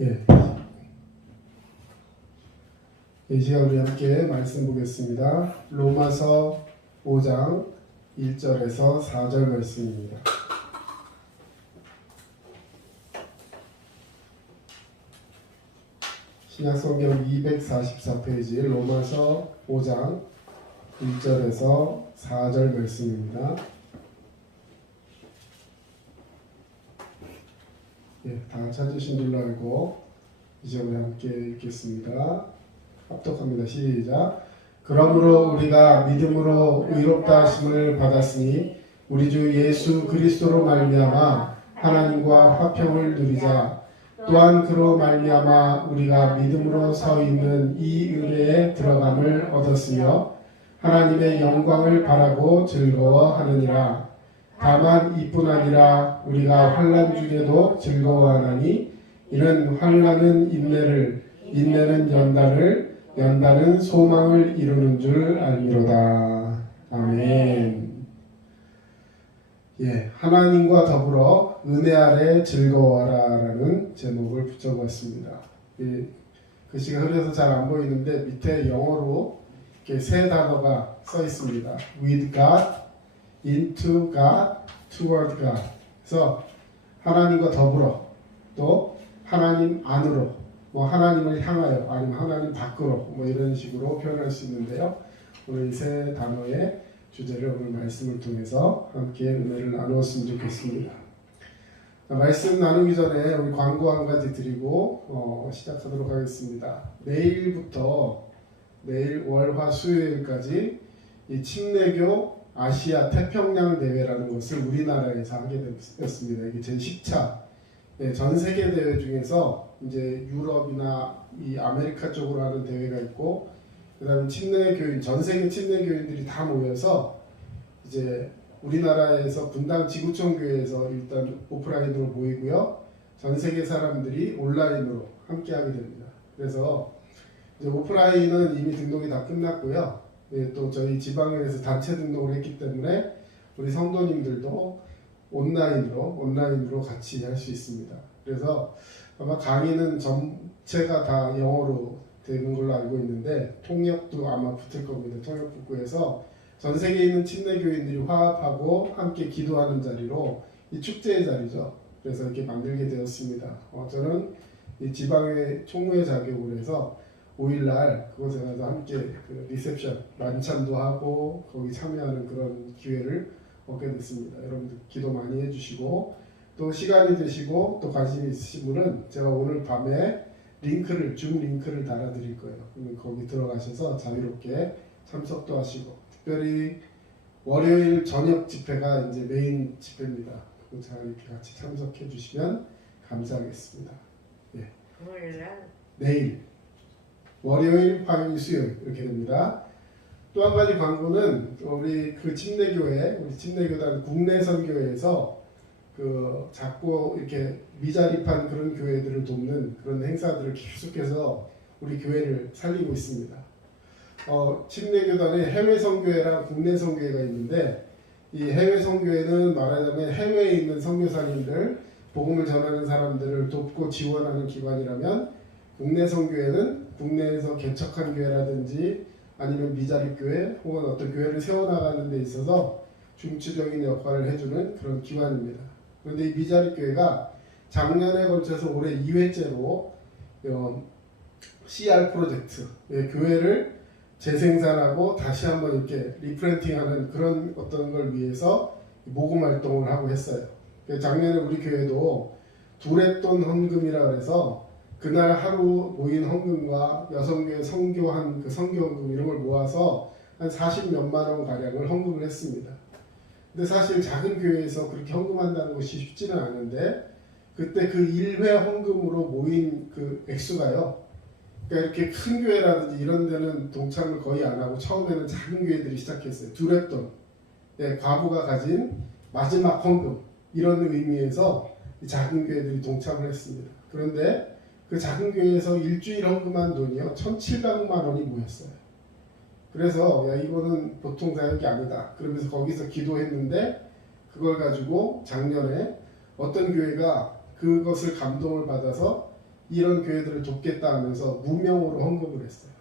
예. 이 시간 우리 함께 말씀 보겠습니다. 로마서 5장 1절에서 4절 말씀입니다. 신약성경 244페이지 로마서 5장 1절에서 4절 말씀입니다. 예, 다 찾으신 줄로 알고 이제 우리 함께 읽겠습니다. 합독합니다. 시작. 그러므로 우리가 믿음으로 의롭다 하심을 받았으니 우리 주 예수 그리스도로 말미암아 하나님과 화평을 누리자. 또한 그로 말미암아 우리가 믿음으로 서 있는 이 은혜에 들어감을 얻었으며 하나님의 영광을 바라고 즐거워하느니라. 다만 이뿐 아니라 우리가 환난 중에도 즐거워하나니 이는 환난은 인내를, 인내는 연단을, 연단은 소망을 이루는 줄 알미로다. 아멘. 예, 하나님과 더불어 은혜 아래 즐거워하라라는 제목을 붙여보았습니다. 예, 글씨가 흐려서 잘 안 보이는데 밑에 영어로 이렇게 세 단어가 써 있습니다. With God, into God, toward God. 그래서 하나님과 더불어, 또 하나님 안으로, 뭐 하나님을 향하여, 아니면 하나님 밖으로, 뭐 이런 식으로 표현할 수 있는데요. 오늘 이 세 단어의 주제를 오늘 말씀을 통해서 함께 은혜를 나누었으면 좋겠습니다. 말씀 나누기 전에 우리 광고 한 가지 드리고 시작하도록 하겠습니다. 내일부터 내일 월, 화, 수요일까지 이 침례교 아시아 태평양 대회라는 것을 우리나라에서 하게 되었습니다. 이게 제 10차. 네, 전 세계 대회 중에서 이제 유럽이나 이 아메리카 쪽으로 하는 대회가 있고, 그다음에 침례교인, 전 세계 침례교인들이 다 모여서 이제 우리나라에서 분당 지구촌 교회에서 일단 오프라인으로 모이고요, 전 세계 사람들이 온라인으로 함께 하게 됩니다. 그래서 이제 오프라인은 이미 등록이 다 끝났고요. 예, 또 저희 지방에서 단체 등록을 했기 때문에 우리 성도님들도 온라인으로 같이 할 수 있습니다. 그래서 아마 강의는 전체가 다 영어로 되는 걸로 알고 있는데 통역도 아마 붙을 겁니다. 통역 붙고해서 전 세계에 있는 침례교인들이 화합하고 함께 기도하는 자리로 이 축제의 자리죠. 그래서 이렇게 만들게 되었습니다. 저는 이 지방의 총무회 자격으로 해서 5일날 그곳에 가서 함께 그 리셉션, 만찬도 하고 거기 참여하는 그런 기회를 얻게 됐습니다. 여러분들 기도 많이 해주시고, 또 시간이 되시고 또 관심이 있으신 분은 제가 오늘 밤에 줌 링크를 달아드릴 거예요. 그러면 거기 들어가셔서 자유롭게 참석도 하시고, 특별히 월요일 저녁 집회가 이제 메인 집회입니다. 그거 잘 이렇게 같이 참석해 주시면 감사하겠습니다. 예. 금요일날? 내일 월요일, 화요일, 수요일 이렇게 됩니다. 또 한 가지 광고는 우리 그 침례교회, 우리 침례교단 국내 선교회에서 그 자꾸 이렇게 미자립한 그런 교회들을 돕는 그런 행사들을 계속해서 우리 교회를 살리고 있습니다. 침례교단의 해외 선교회랑 국내 선교회가 있는데, 이 해외 선교회는 말하자면 해외에 있는 선교사님들, 복음을 전하는 사람들을 돕고 지원하는 기관이라면, 국내 선교회는 국내에서 개척한 교회라든지 아니면 미자립 교회 혹은 어떤 교회를 세워나가는 데 있어서 중추적인 역할을 해주는 그런 기관입니다. 그런데 이 미자립 교회가 작년에 걸쳐서 올해 2회째로 CR 프로젝트, 교회를 재생산하고 다시 한번 이렇게 리프렌팅하는 그런 어떤 걸 위해서 모금 활동을 하고 했어요. 작년에 우리 교회도 두렛돈 헌금이라 그래서 그날 하루 모인 헌금과 여성교회 선교한 그 선교헌금 이런 걸 모아서 한 40몇만 원 가량을 헌금을 했습니다. 근데 사실 작은 교회에서 그렇게 헌금한다는 것이 쉽지는 않은데, 그때 그 1회 헌금으로 모인 그 액수가요, 그러니까 이렇게 큰 교회라든지 이런 데는 동참을 거의 안 하고 처음에는 작은 교회들이 시작했어요. 두렛돈, 과부가 가진 마지막 헌금, 이런 의미에서 작은 교회들이 동참을 했습니다. 그런데 그 작은 교회에서 일주일 헌금한 돈이요 1,700만 원이 모였어요. 그래서 야 이거는 보통 사역이 아니다. 그러면서 거기서 기도했는데 그걸 가지고 작년에 어떤 교회가 그것을 감동을 받아서 이런 교회들을 돕겠다 하면서 무명으로 헌금을 했어요.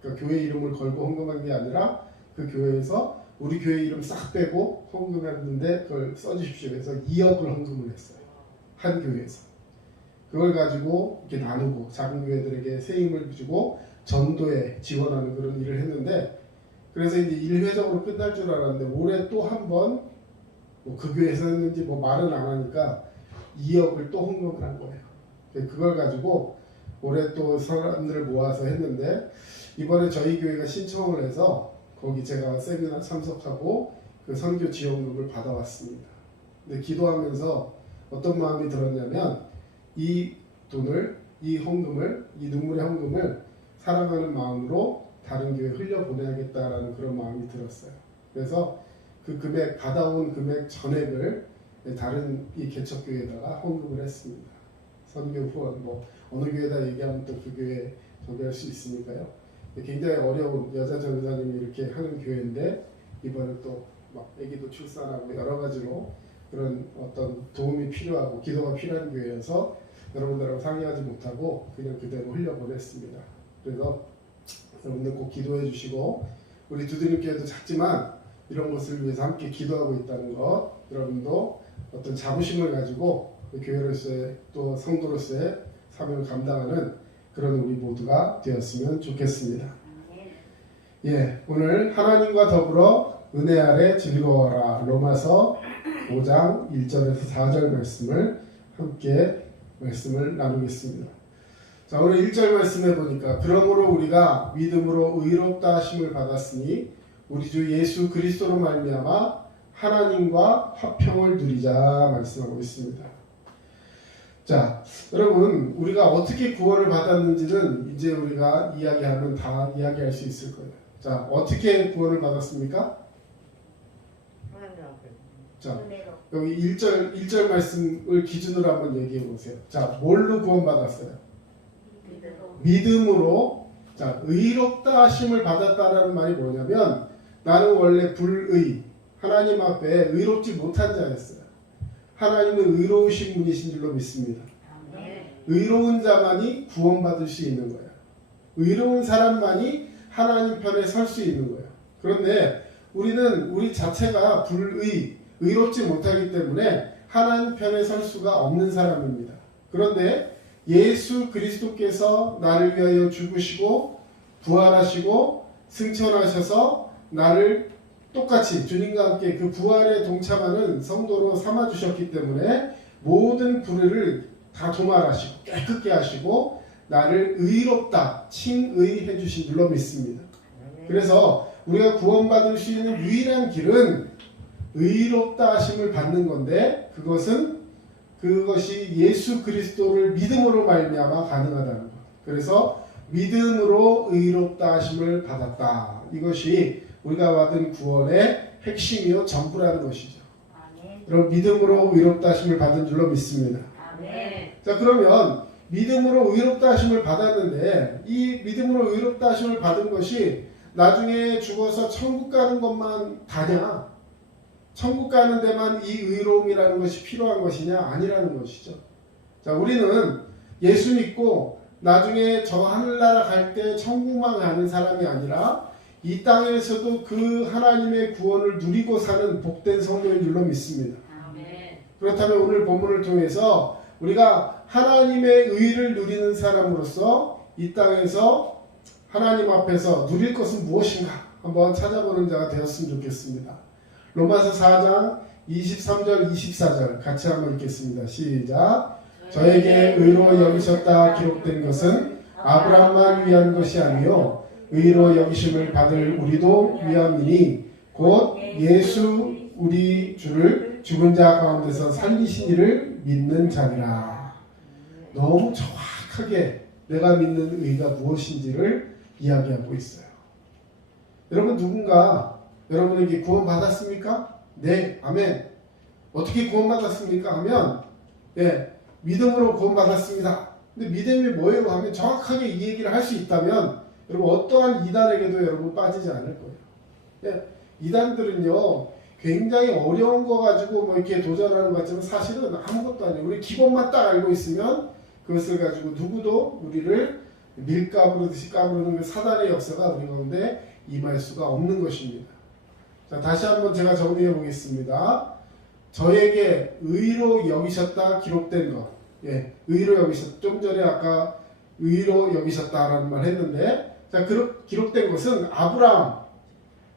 그러니까 교회 이름을 걸고 헌금한 게 아니라 그 교회에서 우리 교회 이름 싹 빼고 헌금했는데 그걸 써주십시오 해서 2억을 헌금을 했어요. 한 교회에서. 그걸 가지고 이렇게 나누고 작은 교회들에게 새 힘을 주고 전도에 지원하는 그런 일을 했는데 그래서 이제 일회적으로 끝날 줄 알았는데 올해 또 한 번 그 교회에서 했는지 말은 안 하니까 2억을 또 헌금을 한 거예요. 그걸 가지고 올해 또 사람들을 모아서 했는데 이번에 저희 교회가 신청을 해서 거기 제가 세미나 참석하고 그 선교 지원금을 받아왔습니다. 근데 기도하면서 어떤 마음이 들었냐면 이 돈을, 이 헌금을, 이 눈물의 헌금을 사랑하는 마음으로 다른 교회에 흘려보내야겠다라는 그런 마음이 들었어요. 그래서 그 금액, 받아온 금액 전액을 다른 이 개척교회에다가 헌금을 했습니다. 선교 후원, 어느 교회다 얘기하면 또 그 교회 소개할 수 있으니까요. 굉장히 어려운 여자 전도사님이 이렇게 하는 교회인데 이번에 또 막 아기도 출산하고 여러 가지로 그런 어떤 도움이 필요하고 기도가 필요한 교회여서 여러분들하고 상의하지 못하고 그냥 그대로 흘려보냈습니다. 그래서 여러분들 꼭 기도해 주시고 우리 두드림교회도 작지만 이런 것을 위해서 함께 기도하고 있다는 것 여러분도 어떤 자부심을 가지고 교회로서의 또 성도로서의 사명을 감당하는 그런 우리 모두가 되었으면 좋겠습니다. 예, 오늘 하나님과 더불어 은혜 아래 즐거워라 로마서 5장 1절에서 4절 말씀을 함께 말씀을 나누겠습니다. 자, 오늘 1절 말씀해 보니까 그러므로 우리가 믿음으로 의롭다 하심을 받았으니 우리 주 예수 그리스도로 말미암아 하나님과 화평을 누리자 말씀하고 있습니다. 자, 여러분 우리가 어떻게 구원을 받았는지는 이제 우리가 이야기하면 다 이야기할 수 있을 거예요. 자, 어떻게 구원을 받았습니까? 자, 여기 1절 말씀을 기준으로 한번 얘기해 보세요. 자, 뭘로 구원받았어요? 믿음으로. 자, 의롭다 하심을 받았다라는 말이 뭐냐면 나는 원래 불의, 하나님 앞에 의롭지 못한 자였어요. 하나님은 의로우신 분이신 줄로 믿습니다. 의로운 자만이 구원받을 수 있는 거예요. 의로운 사람만이 하나님 편에 설 수 있는 거예요. 그런데 우리는 우리 자체가 의롭지 못하기 때문에 하나님 편에 설 수가 없는 사람입니다. 그런데 예수 그리스도께서 나를 위하여 죽으시고 부활하시고 승천하셔서 나를 똑같이 주님과 함께 그 부활에 동참하는 성도로 삼아주셨기 때문에 모든 불의를 다 도말하시고 깨끗게 하시고 나를 의롭다 칭의해 주신 줄로 믿습니다. 그래서 우리가 구원받을 수 있는 유일한 길은 의롭다 하심을 받는 건데 그것이 예수 그리스도를 믿음으로 말미암아 가능하다는 것. 그래서 믿음으로 의롭다 하심을 받았다. 이것이 우리가 받은 구원의 핵심이요 전부라는 것이죠. 그럼 믿음으로 의롭다 하심을 받은 줄로 믿습니다. 자, 그러면 믿음으로 의롭다 하심을 받았는데 이 믿음으로 의롭다 하심을 받은 것이 나중에 죽어서 천국 가는 것만 다냐? 천국 가는 데만 이 의로움이라는 것이 필요한 것이냐? 아니라는 것이죠. 자, 우리는 예수 믿고 나중에 저 하늘나라 갈 때 천국만 가는 사람이 아니라 이 땅에서도 그 하나님의 구원을 누리고 사는 복된 성도인 줄로 믿습니다. 그렇다면 오늘 본문을 통해서 우리가 하나님의 의를 누리는 사람으로서 이 땅에서 하나님 앞에서 누릴 것은 무엇인가 한번 찾아보는 자가 되었으면 좋겠습니다. 로마서 4장 23절 24절 같이 한번 읽겠습니다. 시작. 저에게 의로 여기셨다 기록된 것은 아브라함만 위한 것이 아니요 의로 여기심을 받을 우리도 위함이니 곧 예수 우리 주를 죽은 자 가운데서 살리신 이를 믿는 자니라. 너무 정확하게 내가 믿는 의가 무엇인지를 이야기하고 있어요. 여러분 누군가 여러분에게 구원 받았습니까? 네, 아멘. 어떻게 구원 받았습니까? 하면 믿음으로 구원 받았습니다. 근데 믿음이 뭐예요? 하면 정확하게 이 얘기를 할 수 있다면 여러분 어떠한 이단에게도 여러분 빠지지 않을 거예요. 예, 이단들은요 굉장히 어려운 거 가지고 뭐 이렇게 도전하는 것 같지만 사실은 아무것도 아니에요. 우리 기본만 딱 알고 있으면 그것을 가지고 누구도 우리를 밀가부르듯이 까부르는 그 사단의 역사가 우리 가운데 임할 수가 없는 것입니다. 자, 다시 한번 제가 정리해 보겠습니다. 저에게 의로 여기셨다 기록된 것. 예, 의로 여기셨다. 좀 전에 아까 의로 여기셨다라는 말 했는데, 자, 기록된 것은 아브라함,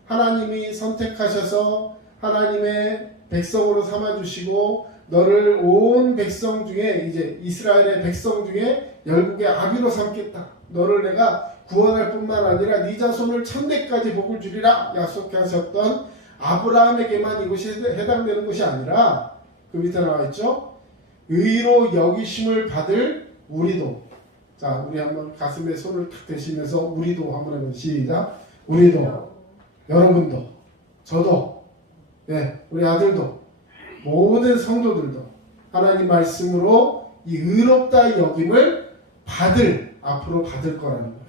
하나님이 선택하셔서 하나님의 백성으로 삼아주시고 너를 온 백성 중에 이제 이스라엘의 백성 중에 열국의 아비로 삼겠다. 너를 내가 구원할 뿐만 아니라 네 자손을 천대까지 복을 주리라 약속하셨던 아브라함에게만 이것이 해당되는 것이 아니라 그 밑에 나와 있죠. 의로 여기심을 받을 우리도. 자, 우리 한번 가슴에 손을 탁 대시면서 우리도 한번 해보세요. 시작. 우리도, 여러분도, 저도, 네, 우리 아들도, 모든 성도들도 하나님 말씀으로 이 의롭다 여김을 앞으로 받을 거라는 거예요.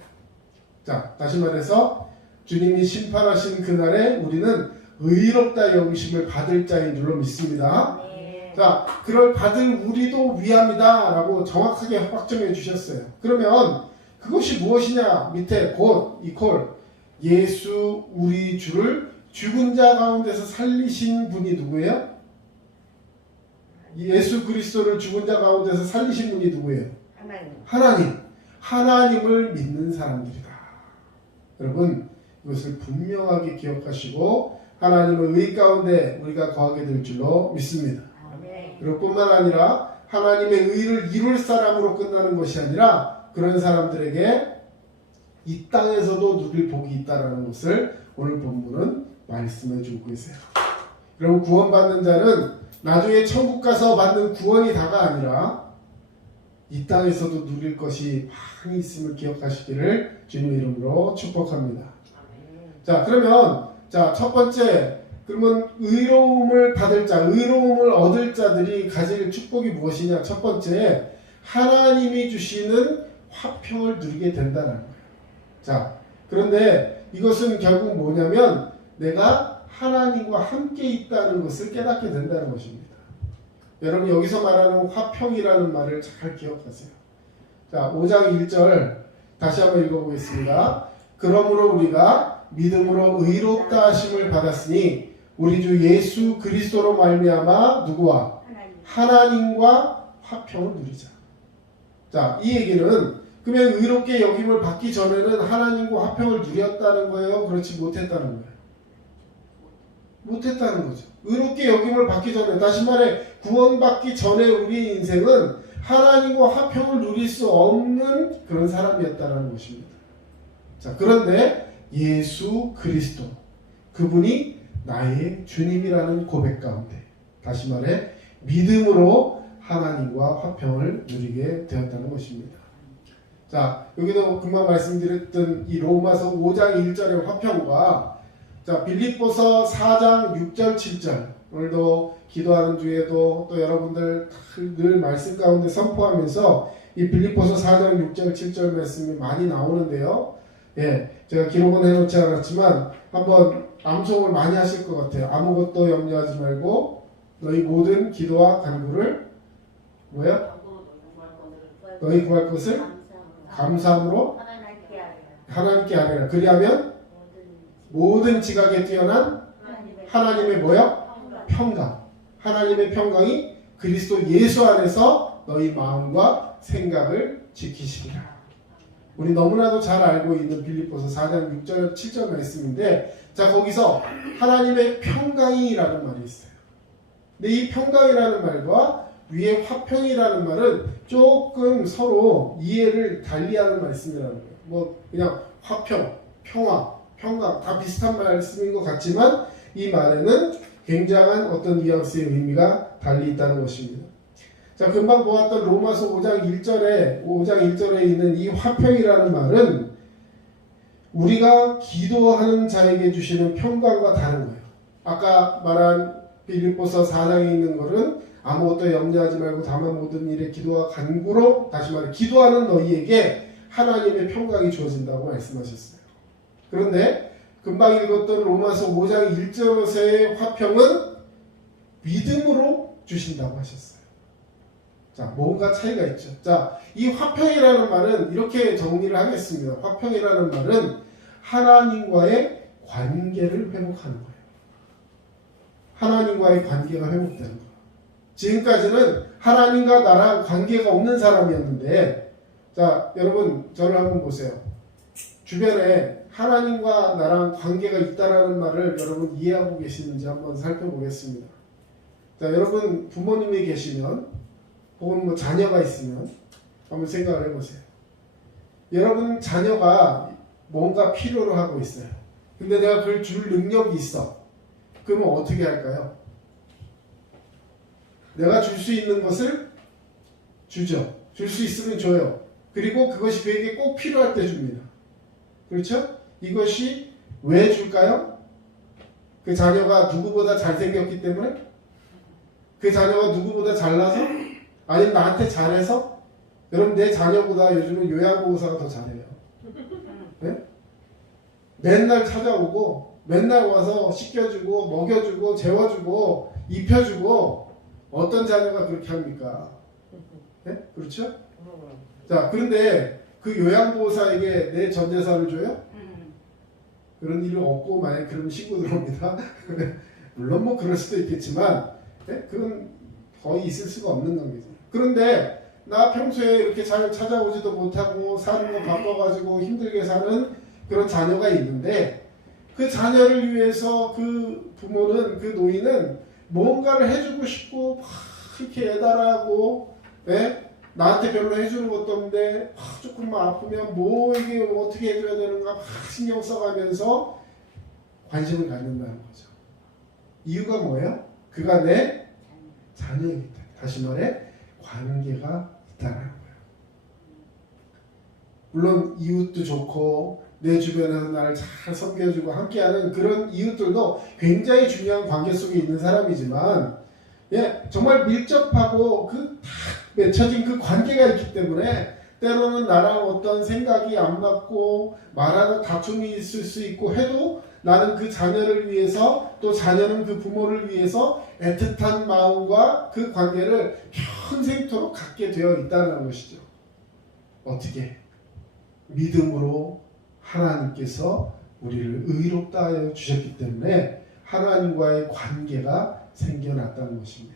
자, 다시 말해서 주님이 심판하신 그날에 우리는 의롭다 여기심을 받을 자인 줄로 믿습니다. 네. 자, 그걸 받을 우리도 위함이다 라고 정확하게 확정해 주셨어요. 그러면 그것이 무엇이냐? 밑에 곧 이퀄 예수 우리 주를 죽은 자 가운데서 살리신 분이 누구예요? 예수 그리스도를 죽은 자 가운데서 살리신 분이 누구예요? 하나님을 믿는 사람들이다. 여러분 이것을 분명하게 기억하시고 하나님의 의 가운데 우리가 거하게 될 줄로 믿습니다. 그리고 뿐만 아니라 하나님의 의를 이룰 사람으로 끝나는 것이 아니라 그런 사람들에게 이 땅에서도 누릴 복이 있다는 것을 오늘 본문은 말씀해 주고 계세요. 여러분 구원받는 자는 나중에 천국 가서 받는 구원이 다가 아니라 이 땅에서도 누릴 것이 많이 있음을 기억하시기를 주님의 이름으로 축복합니다. 자, 그러면 첫 번째, 그러면 의로움을 받을 자, 의로움을 얻을 자들이 가질 축복이 무엇이냐? 첫 번째, 하나님이 주시는 화평을 누리게 된다는 거예요. 자, 그런데 이것은 결국 뭐냐면 내가 하나님과 함께 있다는 것을 깨닫게 된다는 것입니다. 여러분 여기서 말하는 화평이라는 말을 잘 기억하세요. 자, 5장 1절 다시 한번 읽어보겠습니다. 그러므로 우리가 믿음으로 의롭다 하심을 받았으니 우리 주 예수 그리스도로 말미암아 누구와? 하나님과 화평을 누리자. 자, 이 얘기는 그러면 의롭게 여김을 받기 전에는 하나님과 화평을 누렸다는 거예요? 그렇지 못했다는 거예요? 못했다는 거죠. 의롭게 여김을 받기 전에, 다시 말해 구원받기 전에 우리 인생은 하나님과 화평을 누릴 수 없는 그런 사람이었다는 것입니다. 자, 그런데 예수 그리스도 그분이 나의 주님이라는 고백 가운데 다시 말해 믿음으로 하나님과 화평을 누리게 되었다는 것입니다. 자, 여기도 금방 말씀드렸던 이 로마서 5장 1절의 화평과 자, 빌립보서 4장 6절 7절 오늘도 기도하는 중에도 또 여러분들 늘 말씀 가운데 선포하면서 이 빌립보서 4장 6절 7절 말씀이 많이 나오는데요. 예, 제가 기록은 해놓지 않았지만 한번 암송을 많이 하실 것 같아요. 아무것도 염려하지 말고 너희 모든 기도와 간구를 뭐야? 너희 구할 것을 감사함으로 하나님께 아뢰라. 그리하면 모든 지각에 뛰어난 하나님의 뭐야? 평강. 하나님의 평강이 그리스도 예수 안에서 너희 마음과 생각을 지키시리라. 우리 너무나도 잘 알고 있는 빌립보서 4장 6절 7절 말씀인데 자, 거기서 하나님의 평강이라는 말이 있어요. 근데 이 평강이라는 말과 위에 화평이라는 말은 조금 서로 이해를 달리하는 말씀이라는 거예요. 뭐 그냥 화평, 평화, 평강 다 비슷한 말씀인 것 같지만 이 말에는 굉장한 어떤 뉘앙스의 의미가 달리 있다는 것입니다. 자, 금방 보았던 로마서 5장 1절에 있는 이 화평이라는 말은 우리가 기도하는 자에게 주시는 평강과 다른 거예요. 아까 말한 빌립보서 4장에 있는 것은 아무것도 염려하지 말고 다만 모든 일에 기도와 간구로 다시 말해 기도하는 너희에게 하나님의 평강이 주어진다고 말씀하셨어요. 그런데 금방 읽었던 로마서 5장 1절에서의 화평은 믿음으로 주신다고 하셨어요. 자, 뭔가 차이가 있죠. 자, 이 화평이라는 말은 이렇게 정리를 하겠습니다. 화평이라는 말은 하나님과의 관계를 회복하는 거예요. 하나님과의 관계가 회복되는 거예요. 지금까지는 하나님과 나랑 관계가 없는 사람이었는데, 자, 여러분 저를 한번 보세요. 주변에 하나님과 나랑 관계가 있다라는 말을 여러분 이해하고 계시는지 한번 살펴보겠습니다. 자, 여러분 부모님이 계시면 혹은 뭐 자녀가 있으면 한번 생각을 해보세요. 여러분 자녀가 뭔가 필요로 하고 있어요. 근데 내가 그걸 줄 능력이 있어. 그러면 어떻게 할까요? 내가 줄 수 있는 것을 주죠. 줄 수 있으면 줘요. 그리고 그것이 그에게 꼭 필요할 때 줍니다. 그렇죠? 이것이 왜 줄까요? 그 자녀가 누구보다 잘생겼기 때문에? 그 자녀가 누구보다 잘나서? 아니면 나한테 잘해서? 여러분 내 자녀보다 요즘은 요양보호사가 더 잘해요. 네? 맨날 찾아오고 맨날 와서 씻겨주고 먹여주고 재워주고 입혀주고 어떤 자녀가 그렇게 합니까? 네? 그렇죠? 자, 그런데 그 요양보호사에게 내 전 재산을 줘요? 그런 일은 없고 만약에 그러면 신고 들어옵니다. 물론 뭐 그럴 수도 있겠지만 네? 그건 거의 있을 수가 없는 관계죠. 그런데 나 평소에 이렇게 잘 찾아오지도 못하고 사는 거 바빠가지고 힘들게 사는 그런 자녀가 있는데 그 자녀를 위해서 그 부모는 그 노인은 뭔가를 해주고 싶고 막 이렇게 애달하고 네? 나한테 별로 해주는 것도 없는데 조금만 아프면 뭐 이게 어떻게 해줘야 되는가 막 신경 써가면서 관심을 갖는다는 거죠. 이유가 뭐예요? 그가 내 자녀이기 때문에. 다시 말해 관계가 있다는 거예요. 물론 이웃도 좋고 내 주변에서 나를 잘 섬겨주고 함께하는 그런 이웃들도 굉장히 중요한 관계 속에 있는 사람이지만 예, 정말 밀접하고 그 딱 맺혀진 그 관계가 있기 때문에 때로는 나랑 어떤 생각이 안 맞고 말하는 다툼이 있을 수 있고 해도 나는 그 자녀를 위해서 또 자녀는 그 부모를 위해서 애틋한 마음과 그 관계를 평생토록 갖게 되어 있다는 것이죠. 어떻게? 믿음으로 하나님께서 우리를 의롭다 하여 주셨기 때문에 하나님과의 관계가 생겨났다는 것입니다.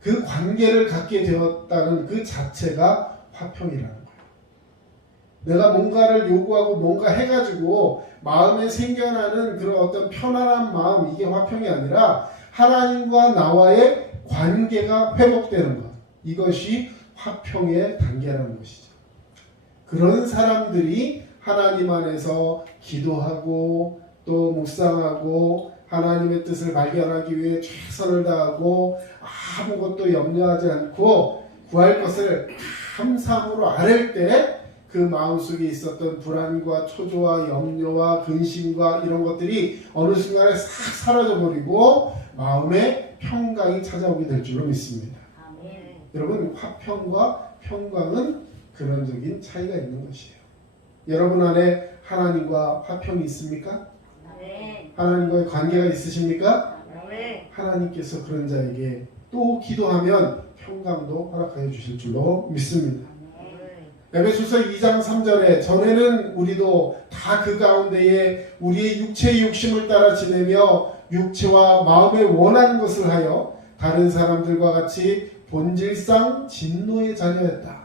그 관계를 갖게 되었다는 그 자체가 화평이라는 거예요. 내가 뭔가를 요구하고 뭔가 해가지고 마음에 생겨나는 그런 어떤 편안한 마음, 이게 화평이 아니라 하나님과 나와의 관계가 회복되는 것, 이것이 화평의 단계라는 것이죠. 그런 사람들이 하나님 안에서 기도하고 또 묵상하고 하나님의 뜻을 발견하기 위해 최선을 다하고 아무것도 염려하지 않고 구할 것을 감사함으로 아랠 때 그 마음속에 있었던 불안과 초조와 염려와 근심과 이런 것들이 어느 순간에 싹 사라져버리고 마음에 평강이 찾아오게 될 줄로 믿습니다. 아멘. 여러분 화평과 평강은 근원적인 차이가 있는 것이에요. 여러분 안에 하나님과 화평이 있습니까? 네. 하나님과의 관계가 있으십니까? 네. 하나님께서 그런 자에게 또 기도하면 평강도 허락하여 주실 줄로 믿습니다. 에베소서 2장 3절에 전에는 우리도 다 그 가운데에 우리의 육체의 욕심을 따라 지내며 육체와 마음에 원하는 것을 하여 다른 사람들과 같이 본질상 진노의 자녀였다.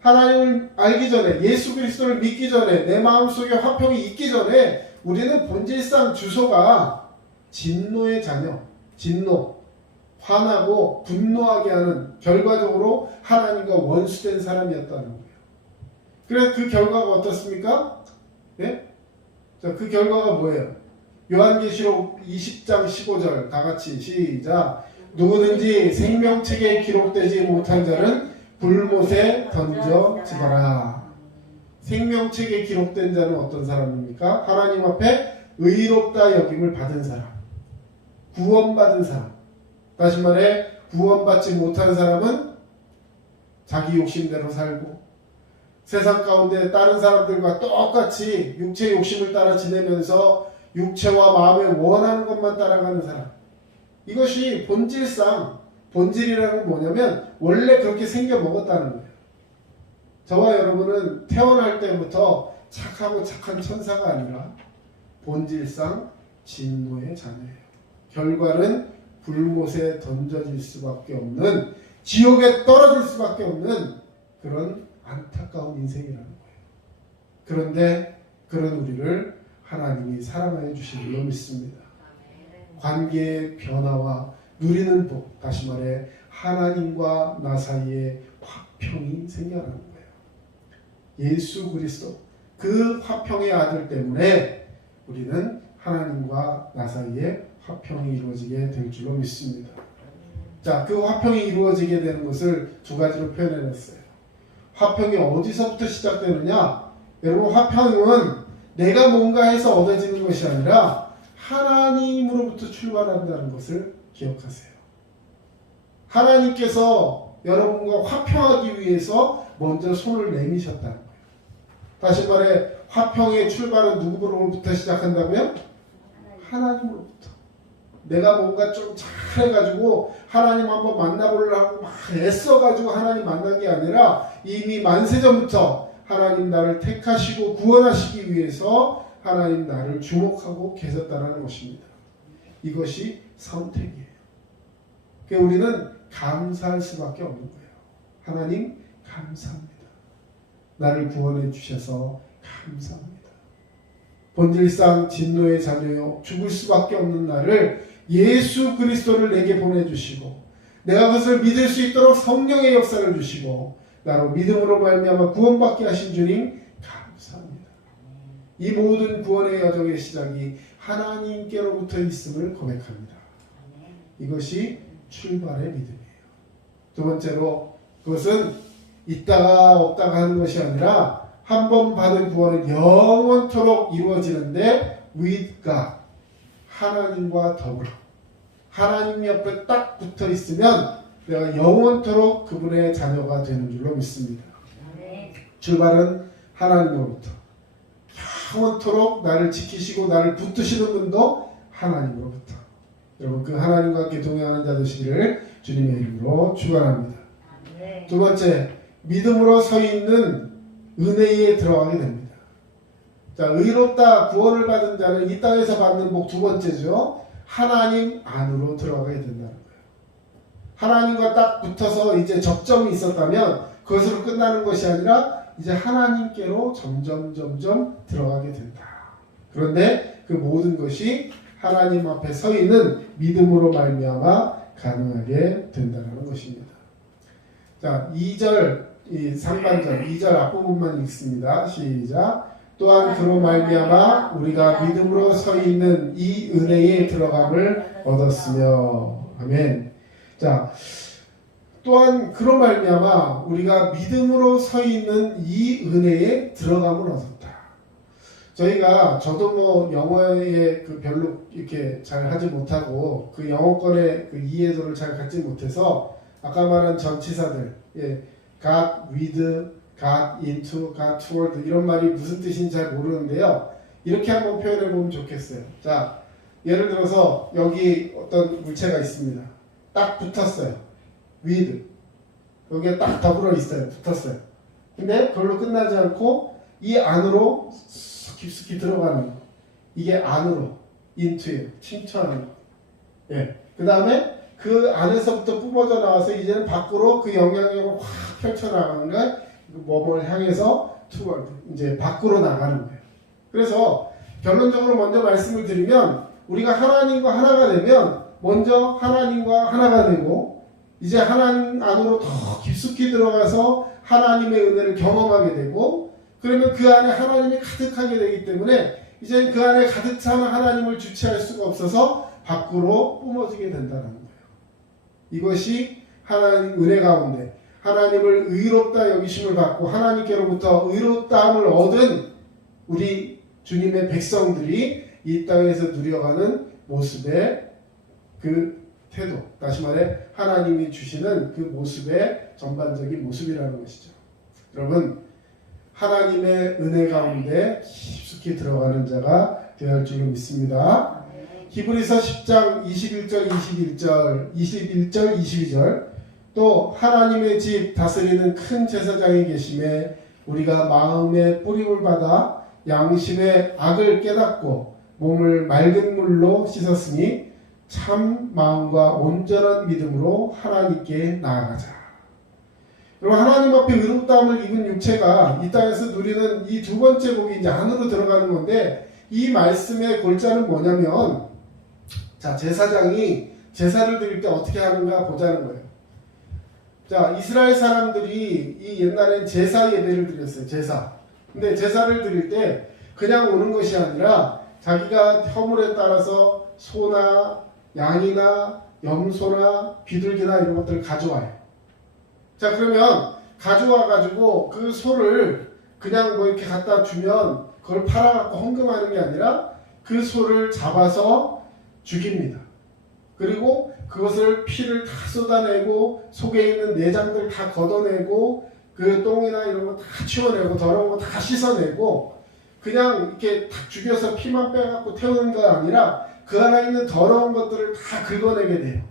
하나님을 알기 전에 예수 그리스도를 믿기 전에 내 마음속에 화평이 있기 전에 우리는 본질상 주소가 진노의 자녀, 진노, 화나고 분노하게 하는 결과적으로 하나님과 원수된 사람이었다는 거예요. 그래서 그 결과가 어떻습니까? 네? 자, 그 결과가 뭐예요? 요한계시록 20장 15절 다 같이 시작. 누구든지 생명책에 기록되지 못한 자는 불못에 던져지거라. 생명책에 기록된 자는 어떤 사람입니까? 하나님 앞에 의롭다 여김을 받은 사람, 구원받은 사람. 다시 말해 구원받지 못한 사람은 자기 욕심대로 살고 세상 가운데 다른 사람들과 똑같이 육체의 욕심을 따라 지내면서 육체와 마음에 원하는 것만 따라가는 사람. 이것이 본질상, 본질이라는 건 뭐냐면 원래 그렇게 생겨 먹었다는 거예요. 저와 여러분은 태어날 때부터 착하고 착한 천사가 아니라 본질상 진노의 자녀예요. 결과는 불못에 던져질 수밖에 없는, 지옥에 떨어질 수밖에 없는 그런 안타까운 인생이라는 거예요. 그런데 그런 우리를 하나님이 사랑하여 주신 줄로 믿습니다. 관계의 변화와 누리는 복, 다시 말해 하나님과 나 사이에 화평이 생겨나는 거예요. 예수 그리스도 그 화평의 아들 때문에 우리는 하나님과 나 사이에 화평이 이루어지게 될 줄로 믿습니다. 자, 그 화평이 이루어지게 되는 것을 두 가지로 표현해놨어요. 화평이 어디서부터 시작되느냐? 여러분, 화평은 내가 뭔가 해서 얻어지는 것이 아니라 하나님으로부터 출발한다는 것을 기억하세요. 하나님께서 여러분과 화평하기 위해서 먼저 손을 내미셨다는 거예요. 다시 말해 화평의 출발은 누구로부터 시작한다고요? 하나님으로부터. 내가 뭔가 좀 잘해가지고 하나님 한번 만나보려고 막 애써가지고 하나님 만난 게 아니라 이미 만세전부터 하나님 나를 택하시고 구원하시기 위해서 하나님 나를 주목하고 계셨다는 것입니다. 이것이 선택이에요. 그러니까 우리는 감사할 수밖에 없는 거예요. 하나님 감사합니다. 나를 구원해 주셔서 감사합니다. 본질상 진노의 자녀요 죽을 수밖에 없는 나를 예수 그리스도를 내게 보내주시고 내가 그것을 믿을 수 있도록 성령의 역사를 주시고 나로 믿음으로 말미암아 구원받게 하신 주님 감사합니다. 이 모든 구원의 여정의 시작이 하나님께로부터 있음을 고백합니다. 이것이 출발의 믿음이에요. 두 번째로 그것은 있다가 없다가 하는 것이 아니라 한 번 받은 구원은 영원토록 이루어지는데 with God, 하나님과 더불어 하나님 옆에 딱 붙어 있으면 내가 영원토록 그분의 자녀가 되는 줄로 믿습니다. 출발은 하나님으로부터 영원토록 나를 지키시고 나를 붙드시는 분도 하나님으로부터. 여러분 그 하나님과 함께 동행하는 자 되시기를 주님의 이름으로 축원합니다. 두 번째, 믿음으로 서 있는 은혜에 들어가게 됩니다. 자, 의롭다 구원을 받은 자는 이 땅에서 받는 복 두 번째죠. 하나님 안으로 들어가게 된다는 거예요. 하나님과 딱 붙어서 이제 접점이 있었다면 그것으로 끝나는 것이 아니라 이제 하나님께로 점점 들어가게 된다. 그런데 그 모든 것이 하나님 앞에 서 있는 믿음으로 말미암아 가능하게 된다는 것입니다. 자, 2절 이 상반절 2절 앞부분만 읽습니다. 시작. 또한 그로 말미암아 우리가 믿음으로 서 있는 이 은혜에 들어감을 얻었으며. 아멘. 자, 또한 그로 말미암아 우리가 믿음으로 서 있는 이 은혜에 들어감을 얻었다. 저도 뭐 영어에 별로 이렇게 잘 하지 못하고 그 영어권의 그 이해도를 잘 갖지 못해서 아까 말한 전치사들, got, with, got, into, got, toward 이런 말이 무슨 뜻인지 잘 모르는데요. 이렇게 한번 표현해 보면 좋겠어요. 자, 예를 들어서 여기 어떤 물체가 있습니다. 딱 붙었어요. with. 여기에 딱 더불어 있어요. 붙었어요. 근데 그걸로 끝나지 않고 이 안으로 깊숙이 들어가는 거. 이게 안으로, into예요. 침투하는 거. 그 다음에 그 안에서부터 뿜어져 나와서 이제는 밖으로 그 영향력을 확 펼쳐나가는 거예요. 뭐뭘 향해서 toward, 이제 밖으로 나가는 거예요. 그래서 결론적으로 먼저 말씀을 드리면 우리가 하나님과 하나가 되면 먼저 하나님과 하나가 되고 이제 하나님 안으로 더 깊숙이 들어가서 하나님의 은혜를 경험하게 되고 그러면 그 안에 하나님이 가득하게 되기 때문에 이제 그 안에 가득 찬 하나님을 주체할 수가 없어서 밖으로 뿜어지게 된다는 거예요. 이것이 하나님 은혜 가운데 하나님을 의롭다 여기심을 받고 하나님께로부터 의롭다함을 얻은 우리 주님의 백성들이 이 땅에서 누려가는 모습의 그 태도, 다시 말해 하나님이 주시는 그 모습의 전반적인 모습이라는 것이죠. 여러분, 하나님의 은혜 가운데 깊숙이 들어가는 자가 되어야 줄로 믿습니다. 히브리서 10장 21절 22절 또 하나님의 집 다스리는 큰 제사장이 계심에 우리가 마음의 뿌림을 받아 양심의 악을 깨닫고 몸을 맑은 물로 씻었으니 참 마음과 온전한 믿음으로 하나님께 나아가자. 여러분, 하나님 앞에 의롭다함을 입은 육체가 이 땅에서 누리는 이 두 번째 복이 이제 안으로 들어가는 건데, 이 말씀의 골자는 뭐냐면, 자, 제사장이 제사를 드릴 때 어떻게 하는가 보자는 거예요. 자, 이스라엘 사람들이 이 옛날엔 제사 예배를 드렸어요. 제사. 근데 제사를 드릴 때 그냥 오는 것이 아니라 자기가 허물에 따라서 소나 양이나 염소나 비둘기나 이런 것들을 가져와요. 자, 그러면 가져와 가지고 그 소를 그냥 뭐 이렇게 갖다 주면 그걸 팔아갖고 헌금하는 게 아니라 그 소를 잡아서 죽입니다. 그리고 그것을 피를 다 쏟아내고 속에 있는 내장들 다 걷어내고 그 똥이나 이런 거 다 치워내고 더러운 거 다 씻어내고 그냥 이렇게 탁 죽여서 피만 빼갖고 태우는 거 아니라 그 안에 있는 더러운 것들을 다 긁어내게 돼요.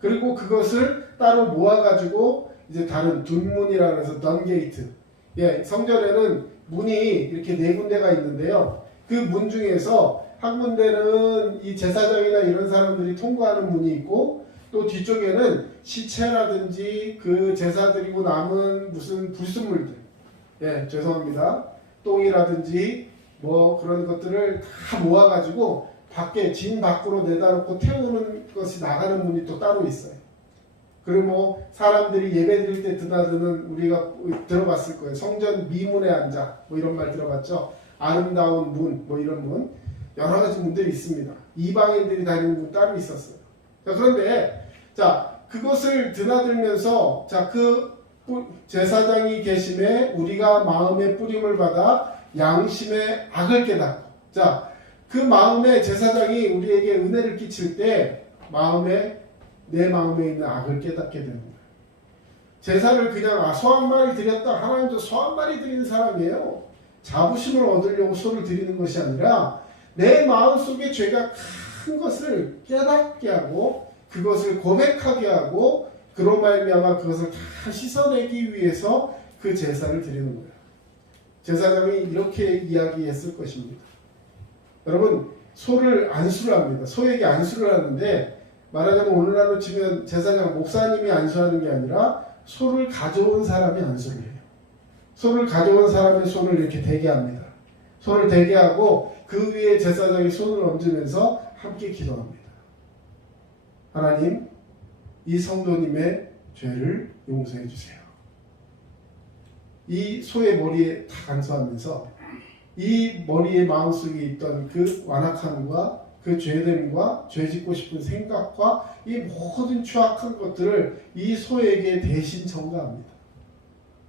그리고 그것을 따로 모아가지고 이제 다른 둔문이라고 해서 던게이트. 예, 성전에는 문이 이렇게 네 군데가 있는데요. 그 문 중에서 한 군데는 이 제사장이나 이런 사람들이 통과하는 문이 있고 또 뒤쪽에는 시체라든지 그 제사 드리고 남은 무슨 불순물들, 예, 죄송합니다. 똥이라든지 뭐 그런 것들을 다 모아가지고 밖에 진 밖으로 내다놓고 태우는 것이 나가는 문이 또 따로 있어요. 그리고 뭐 사람들이 예배 드릴 때 드나드는 우리가 들어봤을 거예요. 성전 미문에 앉아 뭐 이런 말 들어봤죠. 아름다운 문 뭐 이런 문 여러 가지 문들이 있습니다. 이방인들이 다니는 문 따로 있었어요. 자, 그런데 자 그것을 드나들면서 자 그 제사장이 계심에 우리가 마음의 뿌림을 받아 양심의 악을 깨닫고 자 그 마음에 제사장이 우리에게 은혜를 끼칠 때 내 마음에 있는 악을 깨닫게 되는 거예요. 제사를 그냥 소 한 마리 드렸다 하나님도 소 한 마리 드리는 사람이에요. 자부심을 얻으려고 소를 드리는 것이 아니라 내 마음속에 죄가 큰 것을 깨닫게 하고 그것을 고백하게 하고 그로 말미암아 그것을 다 씻어내기 위해서 그 제사를 드리는 거예요. 제사장이 이렇게 이야기했을 것입니다. 여러분, 소를 안수를 합니다. 소에게 안수를 하는데 말하자면 오늘날로 치면 제사장 목사님이 안수하는 게 아니라 소를 가져온 사람이 안수를 해요. 소를 가져온 사람의 손을 이렇게 대게 합니다. 손을 대게 하고 그 위에 제사장이 손을 얹으면서 함께 기도합니다. 하나님, 이 성도님의 죄를 용서해 주세요. 이 소의 머리에 다 간수하면서 이 머리의 마음속에 있던 그 완악함과 그 죄됨과 죄 짓고 싶은 생각과 이 모든 추악한 것들을 이 소에게 대신 전가합니다.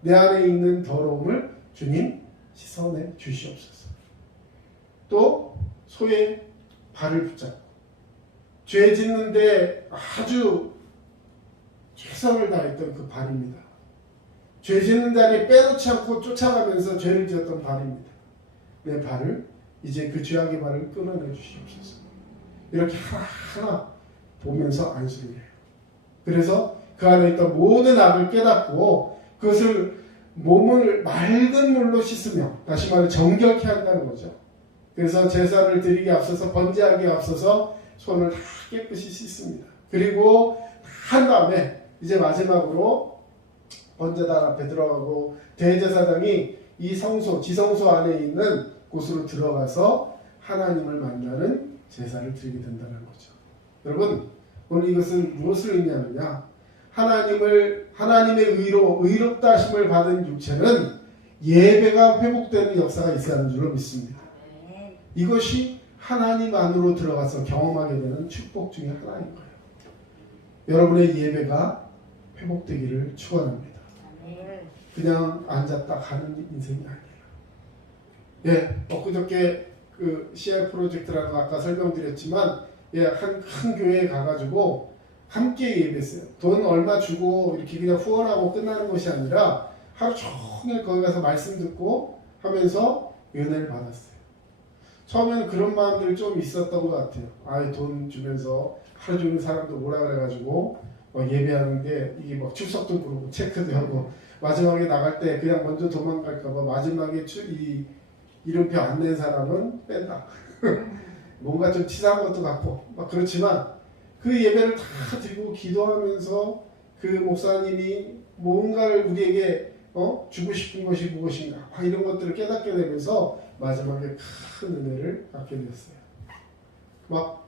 내 안에 있는 더러움을 주님 씻어내 주시옵소서. 또 소의 발을 붙잡고 죄 짓는데 아주 최선을 다했던 그 발입니다. 죄 짓는 자리에 빼놓지 않고 쫓아가면서 죄를 지었던 발입니다. 내 발을 이제 그 죄악의 발을 끊어내 주시옵소서. 이렇게 하나하나 보면서 안수를 해요. 그래서 그 안에 있던 모든 악을 깨닫고 그것을 몸을 맑은 물로 씻으며 다시 말해 정결케 한다는 거죠. 그래서 제사를 드리기 앞서서 번제하기 앞서서 손을 다 깨끗이 씻습니다. 그리고 한 다음에 이제 마지막으로 번제단 앞에 들어가고 대제사장이 이 성소, 지성소 안에 있는 곳으로 들어가서 하나님을 만나는 제사를 드리게 된다는 거죠. 여러분, 오늘 이것은 무엇을 의미하느냐? 하나님의 의롭다 하심을 받은 육체는 예배가 회복되는 역사가 있어야 하는 줄로 믿습니다. 이것이 하나님 안으로 들어가서 경험하게 되는 축복 중에 하나인 거예요. 여러분의 예배가 회복되기를 축원합니다. 그냥 앉았다 가는 인생이 아니에요. 예, 엊그저께 그 CR 프로젝트라고 아까 설명드렸지만 예, 한 큰 교회에 가가지고 함께 예배했어요. 돈 얼마 주고 이렇게 그냥 후원하고 끝나는 것이 아니라 하루 종일 거기 가서 말씀 듣고 하면서 은혜를 받았어요. 처음에는 그런 마음들이 좀 있었던 것 같아요. 아예 돈 주면서 하루 종일 사람들 오라 그래가지고 막 예배하는데 이게 막 출석도 그러고 체크도 하고 마지막에 나갈 때 그냥 먼저 도망갈까봐 마지막에 이 이름표 안 낸 사람은 뺀다. 뭔가 좀 치사한 것도 같고 막 그렇지만 그 예배를 다 드리고 기도하면서 그 목사님이 뭔가를 우리에게 주고 싶은 것이 무엇인가 이런 것들을 깨닫게 되면서 마지막에 큰 은혜를 받게 되었어요. 막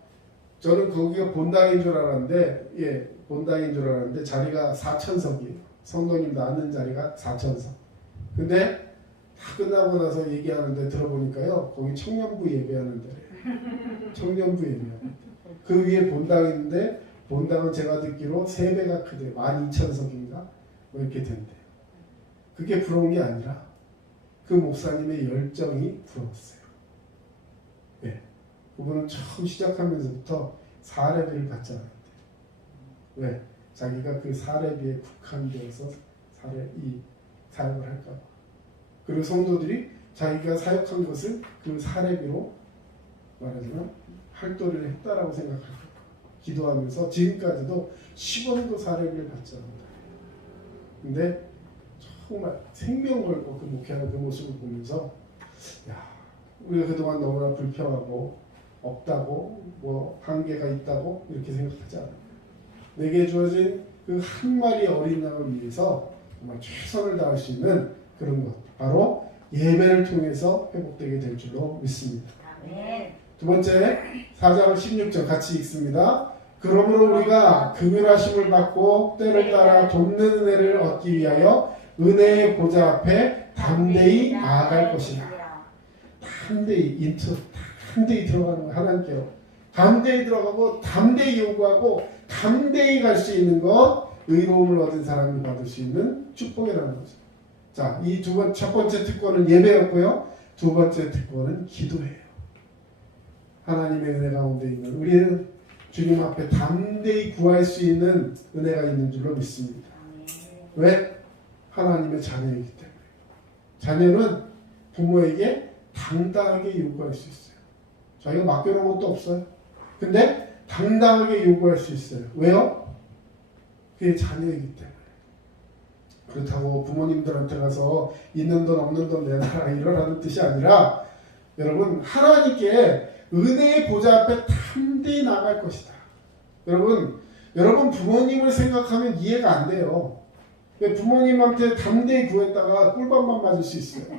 저는 거기가 본당인 줄 알았는데 본당인 줄 알았는데 자리가 4천석이에요. 성도님도 앉는 자리가 4천석. 근데 다 끝나고 나서 얘기하는데 들어보니까요 거기 청년부 예배하는 데래요. 청년부 예배하는 데. 그 위에 본당인데 본당은 제가 듣기로 3배가 크대요. 12,000석인가 뭐 이렇게 된대요. 그게 부러운 게 아니라 그 목사님의 열정이 부러웠어요. 네. 그분은 처음 시작하면서부터 사례비를 받지 않았대요. 왜? 자기가 그 사례비에 국한되어서 사역을 할까봐. 그리고 성도들이 자기가 사역한 것을 그 사례비로 말하자면 할도를 했다라고 생각할까. 기도하면서 지금까지도 10원도 사례비를 받지 않는다. 근데 정말 생명 걸고 그 목회하는 그 모습을 보면서 우리가 그동안 너무나 불평하고 없다고 뭐 한계가 있다고 이렇게 생각하지 않아요. 내게 주어진 그 한 마리 어린 양을 위해서 정말 최선을 다할 수 있는 그런 것 바로 예배를 통해서 회복되게 될 줄로 믿습니다. 아멘. 두 번째 4장 16절 같이 읽습니다. 그러므로 우리가 긍휼하심을 받고 때를 따라 돕는 은혜를 얻기 위하여 은혜의 보좌 앞에 담대히 나아갈 것이다. 담대히 들어가는 거 하나님께로 담대히 들어가고 담대히 요구하고 담대히 갈 수 있는 것 의로움을 얻은 사람이 받을 수 있는 축복이라는 거죠. 자, 이 첫 번째 특권은 예배였고요. 두 번째 특권은 기도예요. 하나님의 은혜 가운데 있는 우리는 주님 앞에 담대히 구할 수 있는 은혜가 있는 줄로 믿습니다. 왜? 하나님의 자녀이기 때문에. 자녀는 부모에게 당당하게 요구할 수 있어요. 자기가 맡겨놓은 것도 없어요. 근데 당당하게 요구할 수 있어요. 왜요? 그게 자녀이기 때문에. 그렇다고 부모님들한테 가서 있는 돈 없는 돈 내놔라 이러라는 뜻이 아니라 여러분 하나님께 은혜의 보좌 앞에 담대히 나갈 것이다. 여러분 부모님을 생각하면 이해가 안 돼요. 부모님한테 담대히 구했다가 꿀밤만 맞을 수 있어요.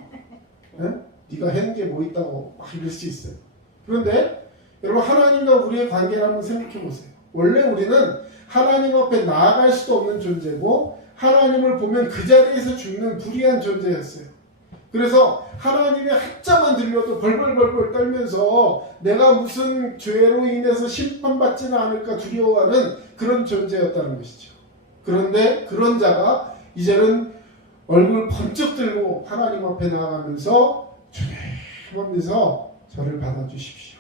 네? 네가 해는 게 뭐 있다고 막 이럴 수 있어요. 그런데 여러분 하나님과 우리의 관계를 한번 생각해 보세요. 원래 우리는 하나님 앞에 나아갈 수도 없는 존재고 하나님을 보면 그 자리에서 죽는 불의한 존재였어요. 그래서 하나님의 한자만 들려도 벌벌벌벌 떨면서 내가 무슨 죄로 인해서 심판받지는 않을까 두려워하는 그런 존재였다는 것이죠. 그런데 그런 자가 이제는 얼굴 번쩍 들고 하나님 앞에 나아가면서 주님하면서 저를 받아주십시오.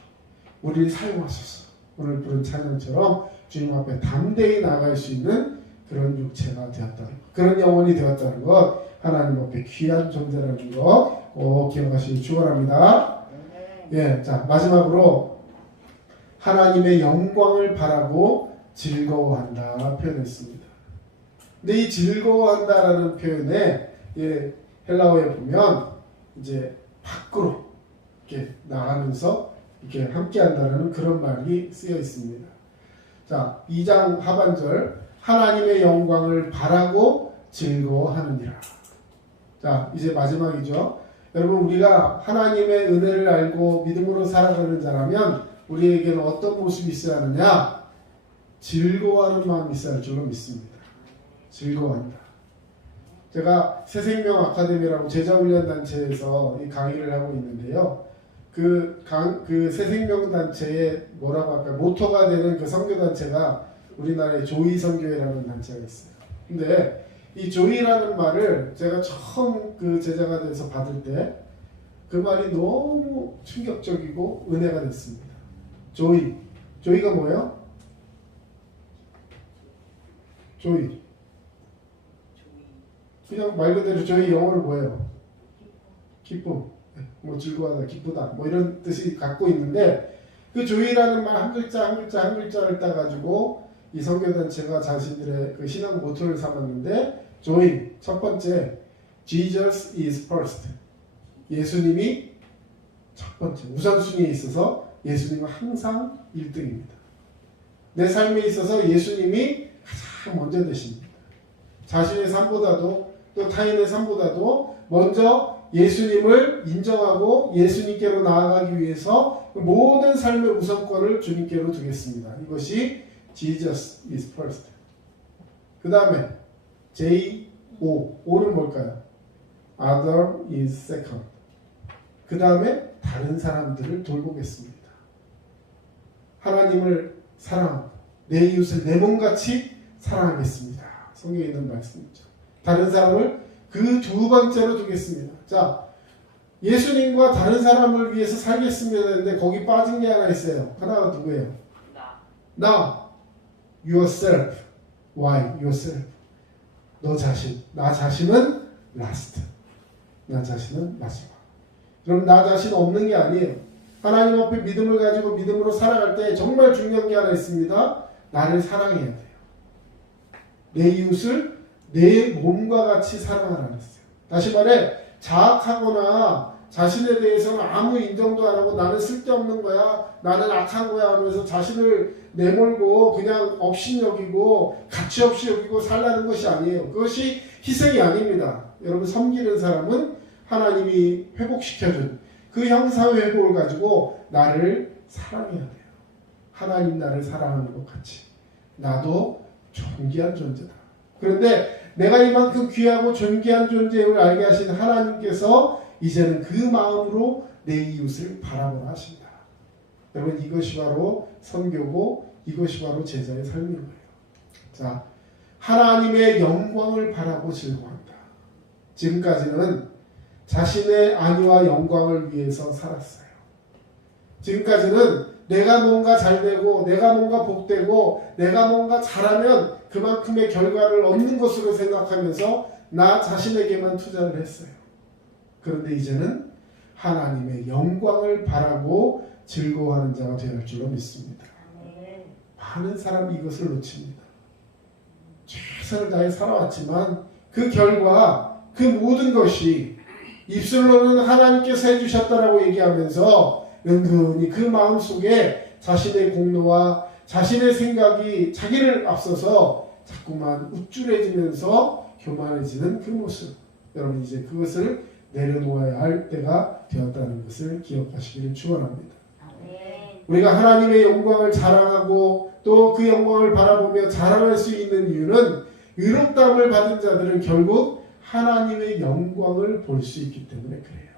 우리를 사용하소서. 오늘 부른 찬양처럼 주님 앞에 담대히 나아갈 수 있는 그런 육체가 되었다는 것, 그런 영혼이 되었다는 것, 하나님 앞에 귀한 존재라는 것 꼭 기억하시기 축원합니다. 예, 자 마지막으로 하나님의 영광을 바라고 즐거워한다 표현했습니다. 근데 이 즐거워한다라는 표현에 헬라어에 보면 이제 밖으로 이렇게 나가면서 이렇게 함께한다라는 그런 말이 쓰여 있습니다. 자, 2장 하반절 하나님의 영광을 바라고 즐거워하느니라. 자, 이제 마지막이죠. 여러분 우리가 하나님의 은혜를 알고 믿음으로 살아가는 자라면 우리에게는 어떤 모습이 있어야 하느냐? 즐거워하는 마음이 있어야 할 줄로 믿습니다. 즐거워한다. 제가 새생명 아카데미라고 제자훈련단체에서 이 강의를 하고 있는데요. 그 새생명 단체의 뭐라고 할까 모토가 되는 그 선교단체가 우리나라의 조이 선교회라는 단체가 있어요. 근데 이 조이라는 말을 제가 처음 그 제자가 돼서 받을 때 그 말이 너무 충격적이고 은혜가 됐습니다. 조이가 뭐예요? 그냥 말 그대로 저희 영어로 뭐예요? 기쁨, 뭐 즐거워하다, 기쁘다, 뭐 이런 뜻이 갖고 있는데 그 joy라는 말 한 글자 한 글자 한 글자를 따가지고 이 선교단체가 자신들의 그 신앙 모토를 삼았는데 joy 첫 번째 Jesus is first. 예수님이 첫 번째 우선순위에 있어서 예수님은 항상 1등입니다. 내 삶에 있어서 예수님이 가장 먼저 되십니다. 자신의 삶보다도 또 타인의 삶보다도 먼저 예수님을 인정하고 예수님께로 나아가기 위해서 모든 삶의 우선권을 주님께로 두겠습니다. 이것이 Jesus is first. 그 다음에 J-O. O는 뭘까요? Other is second. 그 다음에 다른 사람들을 돌보겠습니다. 하나님을 사랑하고 내 이웃을 내 몸같이 사랑하겠습니다. 성경에 있는 말씀이죠. 다른 사람을 그 두 번째로 두겠습니다. 자, 예수님과 다른 사람을 위해서 살겠습니다 했는데 거기 빠진 게 하나 있어요. 하나가 누구예요? 나. Yourself. Why? Yourself. 너 자신. 나 자신은 last. 나 자신은 마지막. 그럼 나 자신 없는 게 아니에요. 하나님 앞에 믿음을 가지고 믿음으로 살아갈 때 정말 중요한 게 하나 있습니다. 나를 사랑해야 돼요. 내 이웃을 내 몸과 같이 사랑하라 그랬어요. 다시 말해 자학하거나 자신에 대해서는 아무 인정도 안 하고 나는 쓸데없는 거야, 나는 악한 거야 하면서 자신을 내몰고 그냥 업신여기고 가치없이 여기고 살라는 것이 아니에요. 그것이 희생이 아닙니다. 여러분 섬기는 사람은 하나님이 회복시켜준 그 형상 회복을 가지고 나를 사랑해야 돼요. 하나님 나를 사랑하는 것 같이 나도 존귀한 존재다. 그런데 내가 이만큼 귀하고 존귀한 존재임을 알게 하신 하나님께서 이제는 그 마음으로 내 이웃을 바라보라 하신다. 여러분 이것이 바로 선교고 이것이 바로 제자의 삶인 거예요. 자, 하나님의 영광을 바라고 즐거워한다. 지금까지는 자신의 안위와 영광을 위해서 살았어요. 지금까지는 내가 뭔가 잘되고 내가 뭔가 복되고 내가 뭔가 잘하면 그만큼의 결과를 얻는 것으로 생각하면서 나 자신에게만 투자를 했어요. 그런데 이제는 하나님의 영광을 바라고 즐거워하는 자가 되어야 할 줄로 믿습니다. 많은 사람이 이것을 놓칩니다. 최선을 다해 살아왔지만 그 결과 그 모든 것이 입술로는 하나님께서 해주셨다라고 얘기하면서 은근히 그 마음속에 자신의 공로와 자신의 생각이 자기를 앞서서 자꾸만 우쭐해지면서 교만해지는 그 모습. 여러분 이제 그것을 내려놓아야 할 때가 되었다는 것을 기억하시기를 축원합니다. 우리가 하나님의 영광을 자랑하고 또 그 영광을 바라보며 자랑할 수 있는 이유는 의롭다함을 받은 자들은 결국 하나님의 영광을 볼 수 있기 때문에 그래요.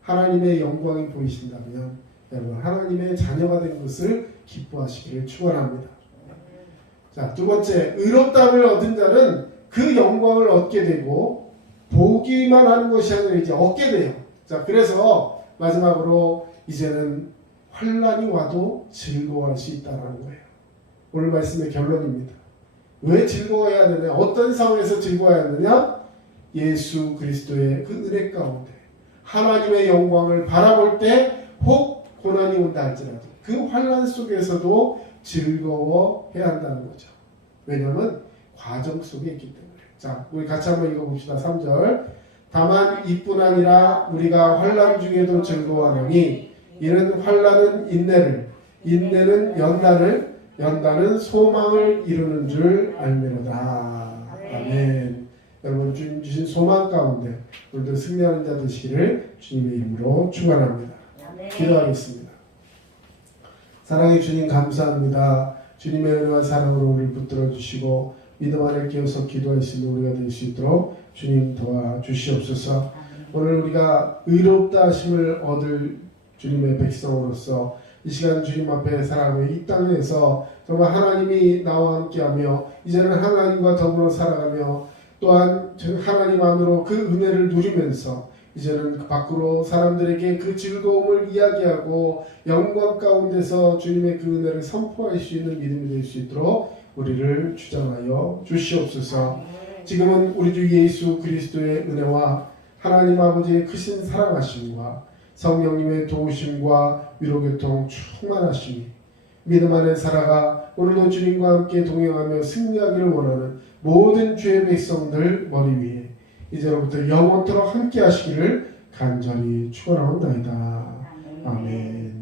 하나님의 영광이 보이신다면 여러분 하나님의 자녀가 된 것을 기뻐하시기를 축원합니다. 자, 두 번째, 의롭다함을 얻은 자는 그 영광을 얻게 되고 보기만 하는 것이 아니라 이제 얻게 돼요. 자, 그래서 마지막으로 이제는 환난이 와도 즐거워할 수 있다는 거예요. 오늘 말씀의 결론입니다. 왜 즐거워해야 되냐? 어떤 상황에서 즐거워해야 되냐? 예수 그리스도의 그 은혜 가운데 하나님의 영광을 바라볼 때 혹 고난이 온다 할지라도 그 환난 속에서도 즐거워해야 한다는 거죠. 왜냐하면 과정 속에 있기 때문에. 자, 우리 같이 한번 읽어봅시다. 3절. 다만 이뿐 아니라 우리가 환난 중에도 즐거워하노니 이는 환난은 인내를, 인내는 연단을, 연단은 소망을 이루는 줄 알미로다. 아멘. 여러분 주님 주신 소망 가운데 오늘도 승리하는 자 되시기를 주님의 이름으로 축원합니다. 기도하겠습니다. 사랑의 주님 감사합니다. 주님의 은혜와 사랑으로 우리를 붙들어 주시고 믿음 안에 끼어서 기도할 수 있는 우리가 될 수 있도록 주님 도와주시옵소서. 오늘 우리가 의롭다 하심을 얻을 주님의 백성으로서 이 시간 주님 앞에 살아가며 이 땅에서 정말 하나님이 나와 함께하며 이제는 하나님과 더불어 살아가며 또한 하나님 안으로 그 은혜를 누리면서 이제는 밖으로 사람들에게 그 즐거움을 이야기하고 영광 가운데서 주님의 그 은혜를 선포할 수 있는 믿음이 될 수 있도록 우리를 주장하여 주시옵소서. 지금은 우리 주 예수 그리스도의 은혜와 하나님 아버지의 크신 사랑하심과 성령님의 도우심과 위로교통 충만하심이 믿음 안에 살아가 오늘도 주님과 함께 동행하며 승리하기를 원하는 모든 주의 백성들 머리 위에 이제로부터 영원토록 함께 하시기를 간절히 축원하옵나이다. 아멘.